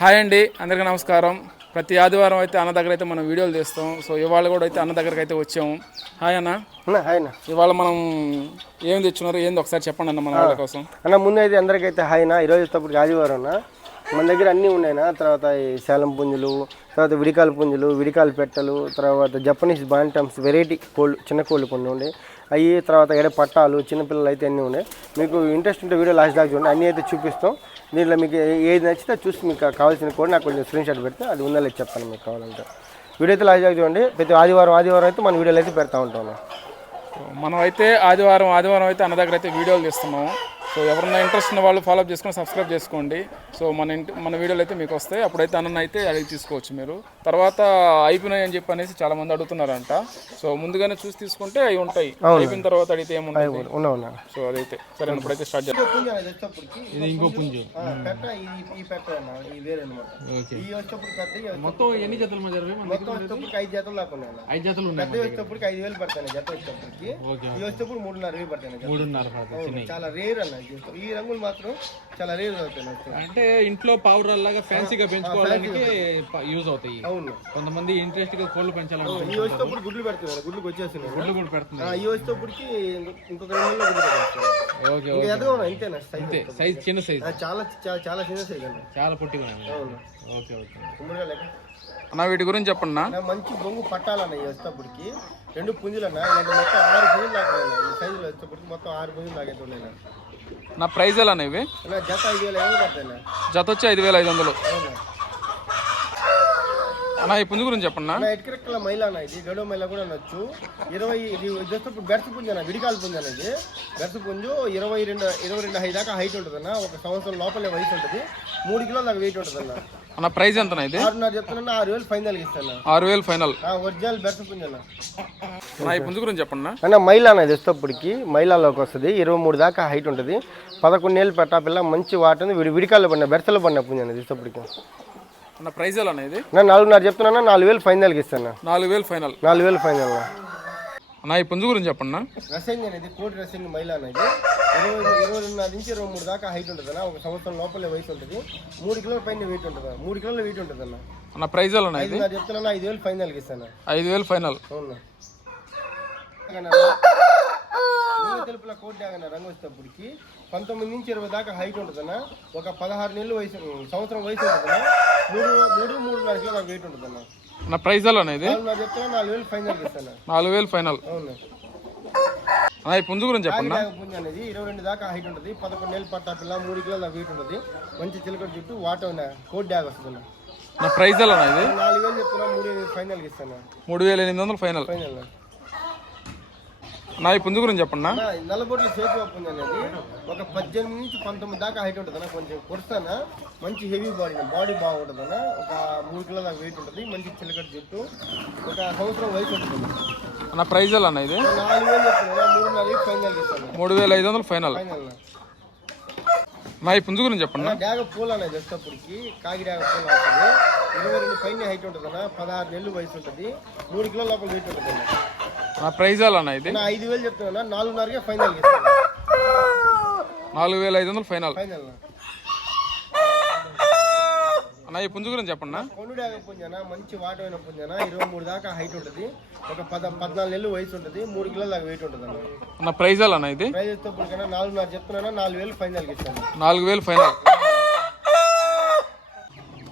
Hi అండి, అందరికీ నమస్కారం. ప్రతి ఆదివారం అయితే అన్న దగ్గర అయితే మనం వీడియోలు తీస్తాం. సో ఇవాళ కూడా అయితే అన్న దగ్గరికి అయితే వచ్చాము. హాయ్ అన్న. హాయ్ అన్న. ఇవాళ మనం ఏం తెచ్చున్నారు ఏంది ఒకసారి చెప్పండి అన్న మన వాళ్ళ కోసం. అన్న ముందు అయితే అందరికైతే హాయ్ అన్న. ఈరోజు వచ్చేటప్పుడు ఆదివారం అన్న, మన దగ్గర అన్నీ ఉన్నాయన్న. తర్వాత ఈ శాలం పుంజులు, తర్వాత విడికాల పుంజులు, విడికాల పెట్టలు, తర్వాత జపనీస్ బాంటమ్స్ వెరైటీ కోళ్ళు, చిన్న కోళ్ళు కొన్ని ఉండే అవి, తర్వాత ఎడ పట్టాలు, చిన్నపిల్లలు అయితే అన్నీ ఉన్నాయి. మీకు ఇంట్రెస్ట్ ఉంటే వీడియో లాస్ట్ దాకా చూడండి, అన్నీ అయితే చూపిస్తాం. దీంట్లో మీకు ఏది నచ్చితే చూసి మీకు కావాల్సిన కూడా నాకు కొంచెం స్క్రీన్ షాట్ పెడితే అది ఉందా లేదు చెప్తాను మీకు కావాలంటే. వీడియో అయితే లాస్ట్ దాకా చూడండి. ప్రతి ఆదివారం అయితే మన వీడియోలు అయితే పెడతా ఉంటాము. మనం అయితే ఆదివారం అయితే అన్న దగ్గర అయితే వీడియోలు తీస్తున్నాము. సో ఎవరన్నా ఇంట్రెస్ట్ ఉన్న వాళ్ళు ఫాలోఅప్ చేసుకొని సబ్స్క్రైబ్ చేసుకోండి. సో మన వీడియోలు అయితే మీకు వస్తాయి. అప్పుడైతే అన్న అయితే అడిగి తీసుకోవచ్చు మీరు. తర్వాత అయిపోయినాయి అని చెప్పి అనేసి చాలా మంది అడుగుతున్నారంట. సో ముందుగానే చూసి తీసుకుంటే అవి ఉంటాయి, అయిపోయిన తర్వాత అడిగితే ఏముంటాయి. సో అదైతే సరే, ఇప్పుడైతే స్టార్ట్ చేద్దాం. ఇది ఇంకో పుంజు. మొత్తం ఎన్ని జతలు మధ్య? 5 జతలు దాకా ఉన్నాయి. 5 జతలు ఉన్నాయి. 5,000 పడతాయి జత వచ్చేటప్పటికి. ఈ వచ్చేటప్పుడు 3,500 పడతాయి. 3,500 చాలా రేర్ అన్న. ఈ రంగులు మాత్రం చాలా రేర్ అవుతాయి. అంటే ఇంట్లో పావురాల్ లాగా ఫ్యాన్సీగా పెంచుకోవడానికి యూజ్ అవుతాయి. అవును, కొంతమంది ఇంట్రెస్ట్ గా కోళ్ళు పెంచాలని. ఈ వచ్చేటప్పుడు గుడ్లు పెడుతున్నారు, గుడ్లకు వచ్చేస్తున్నాయి. గుడ్లు కూడా పెడుతున్నారు. ఈ వచ్చేటప్పటికి ఇంకొక 2 నెలల్లో గుడ్లు పెడతారు. ఓకే, ఇంతేనా అంతే సైజ్, చిన్న సైజ్, చాలా చాలా చిన్న సైజ్ అండి, చాలా పొట్టిగా. అవును. ఓకే ఓకే అన్న వీటి గురించి చెప్పండి. మంచి బొంగు పట్టాలన్న ఈ వచ్చేటప్పటికి 2 పుంజులన్న. ఇలాంటి మొత్తం 6 పుంజులు దాకా ఈ సైజులో వచ్చేటప్పటికి మొత్తం 6 పుంజులు దాకా ఉన్నాయి. నా ప్రైజ్ ఎలా అనేవి? జత 5,500 పడతాయి. జత వచ్చి 5,500. అన్న ఈ పుంజు గురించి చెప్పండి. ఎట్కెరెక్కల మైల అన్న, ఇది గడవ మైల కూడా అనొచ్చు. 20 ఇది జస్ట్ బెర్స్ పుంజు అన్న, విడికాల పుంజు అనేది. బెర్స్ పుంజు 22 హై దాకా హైట్ ఉంటుంది అన్న. 1 సంవత్సరం లోపలే వయసు ఉంటుంది. 3 కిలోల దాకా వెయిట్ ఉంటుంది అన్న. అన్న ప్రైస్ ఎంత? ఇది 6,500 చెప్తున్నా. 6,000 ఫైనల్ ఇస్తాను. 6,000 ఫైనల్. ఒరిజినల్ బెర్స్ పుంజు అన్న. ఈ పుంజు గురించి చెప్పండి అన్న. మైల అనేది వచ్చేటప్పటికి మైలాలోకి వస్తుంది. 23 దాకా హైట్ ఉంటుంది. 11 ఏళ్ళు పెట్టాపిల్ల, మంచి వాటర్. విడికాల్లో పడిన బెర్సలో పడిన పుంజు అనేది వచ్చేటప్పటికి. అన్న ప్రైజ్ ఎలా అనేది? 4,500 చెప్తున్నా. 4,000 ఫైనల్కి ఇస్తాను. 4,000 ఫైనల్. 4,000 ఫైనల్. అన్న ఈ పుంజు గురించి చెప్పండి. రసింగ్ అనేది కోటి రసింగ్ మైల్ అనేది 22 నుంచి 23 దాకా హైట్ ఉంటుంది అన్న. 1 సంవత్సరం లోపలే వయసు ఉంటుంది. 3 కిలోల పైన వెయిట్ ఉంటుంది. 3 కిలోల వెయిట్ ఉంటుంది అన్న. అన్న ప్రైజ్ ఎలా అనేది? చెప్తున్నా. 5,000 ఫైనల్కి ఇస్తాను. 5,000 ఫైనల్. అవునా. తెలుపుల కోట్ డ్యాగన రంగు వచ్చేటప్పటికి 19 నుంచి 20 దాకా హైట్ ఉంటుందన్న. ఒక 16 నెలలు వయసు, సంవత్సరం వయసు ఉంటుందన్న. 3.5 కిలో వెయిట్ ఉంటుందన్న. నా ప్రైజ్ ఎలా అనేది? చెప్తున్నా. 4,000 ఫైనల్ ఇస్తాను. 4,000 ఫైనల్. అవును. ఈ పుంజు గురించి చెప్పండి. పుంజు అనేది 22 దాకా హైట్ ఉంటుంది. 11 నెలలు పట్టా పిల్ల, 3 కిలోల వెయిట్ ఉంటుంది. మంచి చిలకడ చుట్టూ వాటర్ కోట్ డ్యాగ్ వస్తుంది. నా ప్రైజ్ ఎలా అనేది? 4,000 చెప్తున్నా. 3,000 ఫైనల్కి ఇస్తాను. 3,800 ఫైనల్. ఫైనల్. నా ఈ పుంజు గురించి చెప్పండి. నల్లబొట్లు సేపు పుంజు అనేది ఒక 18 నుంచి 19 దాకా హైట్ ఉంటుంది అన్న. కొంచెం కొడుస్తానా, మంచి హెవీ బాడీ బాగుంటుంది అన్న. ఒక 3 కిలోల దాకా వెయిట్ ఉంటుంది. మంచి చిలకడ చుట్టూ, 1 సంవత్సరం వయసు ఉంటుంది. నా ప్రైజ్ ఎలా అన్న ఇది? 4,000 చెప్తున్నా. 3,500 ఫైనల్ ఇస్తాను. 3,500 ఫైనల్. నా ఈ పుంజు గురించి చెప్పండి. డ్యాగ పూల్ అనేది వచ్చేటప్పటికి కాకి డ్యాగ పూల్ వస్తుంది. 22 పైన హైట్ ఉంటుంది అన్న. 16 నెలలు వయసు ఉంటుంది. 3 కిలోల లోపల వెయిట్ ఉంటుంది అన్న. నా ప్రైజ్ ఎలా అన్న ఇది? 5,000 చెప్తున్నా. 4,500 ఫైనల్ ఇస్తాను. 4,500 ఫైనల్. ఫైనల్. అన్న ఈ పుంజు గురించి చెప్పండి. కొండు డ్యాగ పుంజన, మంచి వాటమైన పుంజన. 23 దాకా హైట్ ఉంటుంది. ఒక 14 నెలలు వయసు ఉంటుంది. 3 కిలోల దాకా వెయిట్ ఉంటుంది అన్న. నా ప్రైజ్ ఎలా అన్న ఇది? ప్రైజ్ వచ్చేటప్పటికైనా 4,500 చెప్తున్నా. 4,000 ఫైనల్కి ఇస్తాను. 4,000 ఫైనల్.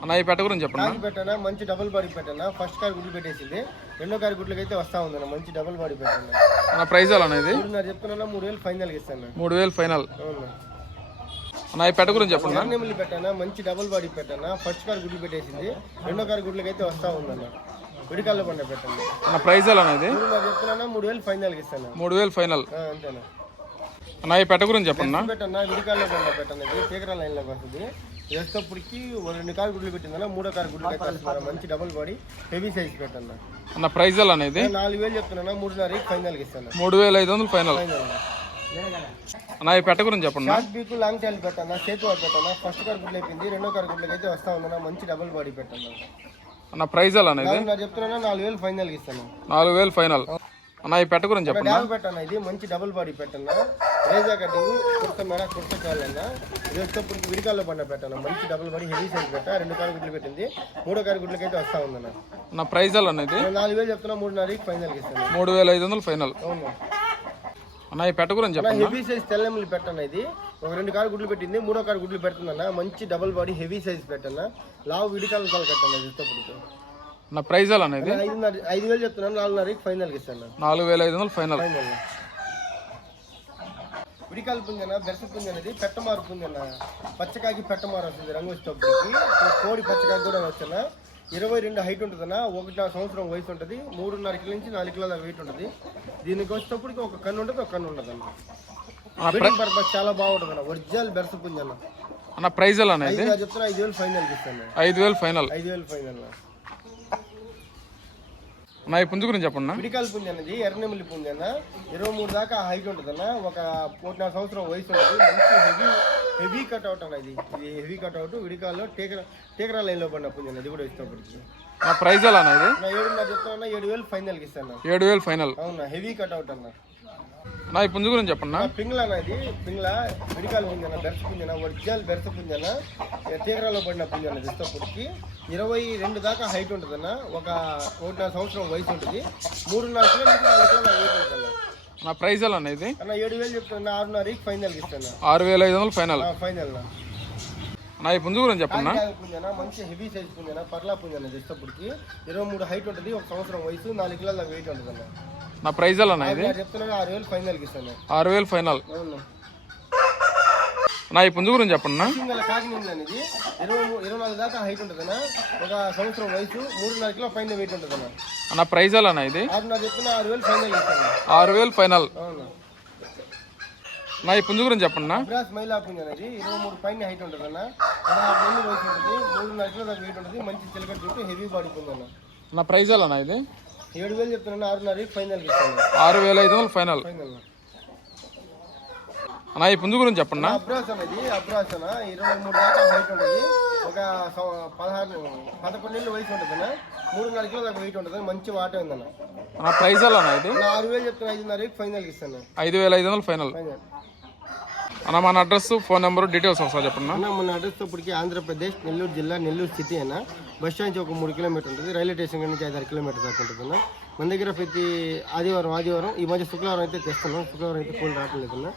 అన్న ఈ పెట్ట గురించి చెప్పండి. పెట్టానా, మంచి డబుల్ బాడీ పెట్టానా. ఫస్ట్ కార్ గుడ్లు పెట్టేసింది. 2వ కార్ గుడ్లకి అయితే వస్తా ఉంది. మంచి డబుల్ బాడీ పెట్టాను. నా ప్రైజ్ ఎలా అనేది? 3,500 చెప్తున్నా. 3,000 ఫైనల్కి ఇస్తాను. 3,000 ఫైనల్. అవును. అన్న ఈ పెట్ట గురించి చెప్పండి. నెమలి పెట్టానా, మంచి డబుల్ బాడీ పెట్టానా. ఫస్ట్ కార్ గుడ్లు పెట్టేసింది. 2వ కార్ గుడ్లకి అయితే వస్తా ఉందన్న. విడికాల్లో పండ పెట్టండి. నా ప్రైజ్ ఎలా అనేది? 3,500 చెప్తున్నా. 3,000 ఫైనల్కి ఇస్తాను. 3,000 ఫైనల్. అంతేనా. అన్న ఈ పెట్ట గురించి చెప్పండి. పెట్టన్నా, విడికాల్లో పండ పెట్టండి. తీగర లైన్లోకి వస్తుంది. వేసేటప్పటికి 2 కార్ గుడ్లు పెట్టిందన్న. 3వ కార్ గుడ్లు అయితే మంచి డబుల్ బాడీ హెవీ సైజ్ పెట్టన్నా. అన్న ప్రైజ్ ఎలా అనేది? 4,000 చెప్తున్నా. 3,500 ఫైనల్కి ఇస్తాను. 3,500 ఫైనల్. అన్న ఈ పెట్ట గురించి చెప్పండి. షార్ట్ బీక్ లాంగ్ టైల్ పెట్టన్నా. చేతు పెట్టన్నా. ఫస్ట్ కార్ గుడ్లు అయిపోయింది. 2వ కార్ గుడ్లకి అయితే వస్తా ఉందన్న. మంచి డబుల్ బాడీ పెట్టన్నా. అన్న ప్రైజ్ ఎలా అనేది? చెప్తున్నా. 4,000 ఫైనల్కి ఇస్తాను. 4,000 ఫైనల్. అన్న ఈ పెట్ట గురించి చెప్పండి. డ్యాగ్ పెట్టన్నా. ఇది మంచి double body పెట్టన్నా. Reza cutting kurta మేడ కుర్త కాళ్ళన్నా ఇది వచ్చేటప్పటికి విడికాల్లో పడిన పెట్టాను మంచి డబుల్ పడి హెవీ సైజ్ పెట్టా 2 కారు గుడ్లు పెట్టింది 3వ కారు గుడ్లకి అయితే వస్తా ఉందన్న నా ప్రైజ్ అనేది 4000 చెప్తున్నా 3.5కి ఫైనల్కి ఇస్తాను 3500 ఫైనల్. అవును అన్న ఈ పెట్ట గురించి చెప్పండి. హెవీ సైజ్ తెల్లెమ్మలు పెట్టన్న ఇది ఒక 2 కారు గుడ్లు పెట్టింది 3వ కారు గుడ్లు పెడుతుందన్న మంచి డబుల్ బాడీ హెవీ సైజ్ పెట్టన్న లావు విడికాలు కాలు కట్టన్న వచ్చేటప్పటికి నా ప్రైజ్ అనేది 5,000 చెప్తున్నాను 4.5కి ఫైనల్కి ఇస్తాను 4500 ఫైనల్. ఫైనల్ విడికాల పుంజన బెరస పుంజ అనేది పెట్టమారు పుంజన పచ్చకాకి పెట్టమారు వస్తుంది రంగు వచ్చేటప్పటికి కోడి పచ్చకాకి కూడా వచ్చాన 22 హైట్ ఉంటుందన్న 1.5 సంవత్సరం వయసు ఉంటుంది 3.5 కిలో నుంచి 4 కిలోల వెయిట్ ఉంటుంది దీనికి వచ్చేటప్పటికి ఒక కన్ను ఉంటుంది ఒక కన్ను ఉండదు అన్న బ్రీడింగ్ పర్పస్ చాలా బాగుంటుంది అన్న ఒరిజినల్ బెరస పుంజన అన్న ప్రైజ్ అనేది చెప్తున్నా 5,000 ఫైనల్కి ఇస్తాను 5000 ఫైనల్. 5,000 ఫైనల్. నా ఈ పుంజు గురించి చెప్పండి. విడికాల పుంజ అనేది ఎర్రనెమిలి పుంజ అన్న 23 దాకా హైట్ ఉంటుందన్న ఒక 1.5 సంవత్సరం వయసు ఉంటుంది మంచి హెవీ కట్అవుట్ అన్న ఇది హెవీ కట్అవుట్ విడికాల్లో టేకరా లైన్లో పడిన పుంజ ఇది కూడా ఇష్టపడుతుంది. నా ప్రైజ్ అనేది నా 7 చెప్తున్నా 7,000 ఫైనల్కి ఇస్తాను 7000 ఫైనల్. అవునా హెవీ కట్అవుట్ అన్న. నా ఈ పుంజు గురించి చెప్పండి. పింగ్ల అనేది పింగ్ల విడికాల పుంజన బెరస పుంజన ఒరిజినల్ బెరస పుంజన తీగరాలో పడిన పుంజన ఇష్టపడికి 22 దాకా హైట్ ఉంటుందన్న ఒక 1.5 సంవత్సరం వయసు ఉంటుంది 3.5 కిలో నుంచి 4 కిలో వెయిట్ ఉంటుంది. నా ప్రైజ్ అనేది అన్న 7,000 చెప్తున్నా 6.5కి ఫైనల్కి ఇస్తాను 6500 ఫైనల్. ఫైనల్. నా ఈ పుంజు గురించి చెప్పండి. పుంజన మంచి హెవీ సైజ్ పుంజన పర్లా పుంజన ఇష్టపడికి 23 హైట్ ఉంటుంది 1 సంవత్సరం వయసు 4 కిలోల వెయిట్ ఉంటుంది అన్న. నా ప్రైజ్ అనేది చెప్తున్నా 6,000 ఫైనల్కి ఇస్తాను 6000 ఫైనల్. అవును. నా ఈ పుంజు గురించి చెప్పండి. కాకినీళ్ళు అనేది 24 దాకా హైట్ ఉంటుందన్న ఒక సంవత్సరం వయసు 3.5 కిలో పైన వెయిట్ ఉంటుందన్న. నా ప్రైజ్ అనేది 6.5 చెప్తున్నా 6,000 ఫైనల్ ఇస్తాను 6000 ఫైనల్. అవును. నా ఈ పుంజు గురించి చెప్పండి. అబ్రాస్ మైలా పుంజ అనేది 23 పైన హైట్ ఉంటుందన్న 16 నెలలు వయసు ఉంటుంది 3.5 కిలో దాకా వెయిట్ ఉంటుంది మంచి చిలకడ చుట్టూ హెవీ బాడీ పుంజన్న. నా ప్రైజ్ ఇది 7,000 చెప్తున్నా 6.5కి ఫైనల్కి ఇస్తాను 6500 ఫైనల్. ఫైనల్. నా ఈ పుంజు గురించి చెప్పండి. అబ్రాస్ అనేది అబ్రాస్ అన్న 23 దాకా హైట్ ఉంటుంది ఒక 11 నెలలు వయసు ఉంటుందన్న 3.5 కిలో దాకా వెయిట్ ఉంటుంది మంచి వాట ఉందన్న. నా ప్రైజ్ ఇది 6,000 చెప్తున్నా 5.5కి ఫైనల్కి ఇస్తాను 5500 ఫైనల్. ఫైనల్. అన్న మన అడ్రస్ ఫోన్ నెంబర్ డీటెయిల్స్ ఒకసారి చెప్పండి. అన్న మన అడ్రస్ ఇప్పటికి ఆంధ్రప్రదేశ్ నెల్లూరు జిల్లా నెల్లూరు సిటీ అన్న బస్ స్టాండ్ నుంచి ఒక 3 కిలోమీటర్ ఉంటుంది రైల్వే స్టేషన్ నుంచి 5-6 కిలోమీటర్ దాకా ఉంటుందన్న. మన దగ్గర ప్రతి ఆదివారం ఈ మధ్య శుక్రవారం అయితే తెస్తున్నాం శుక్రవారం అయితే కోళ్ళు రావట్లేదన్న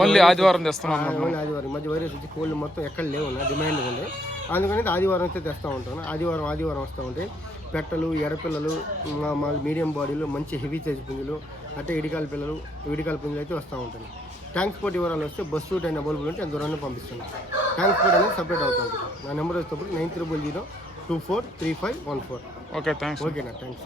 ఓన్లీ ఆదివారం తెస్తున్నాం. ఓన్లీ ఆదివారం ఈ మధ్య వైరస్ వచ్చి కోళ్ళు మొత్తం ఎక్కడ లేవన్నా డిమాండ్ ఉంది అందుకని ఆదివారం అయితే తెస్తూ ఉంటాను. ఆదివారం వస్తూ ఉంటాయి పెట్టలు ఎడపిల్లలు మీడియం బాడీలు మంచి హెవీ సైజ్ పుంజులు అంటే విడికాల పుంజులు అయితే వస్తూ ఉంటాయి. ట్రాన్స్పోర్ట్ వివరాలు వస్తే బస్సు టైం అవైలబుల్ ఉంటే అంత దూరాన్ని పంపిస్తాను. ట్రాన్స్పోర్ట్ అనేది సపరేట్ అవుతుంది. నా నెంబర్ వచ్చేటప్పుడు 9300243514. Okay thanks. ఓకేనా థ్యాంక్స్.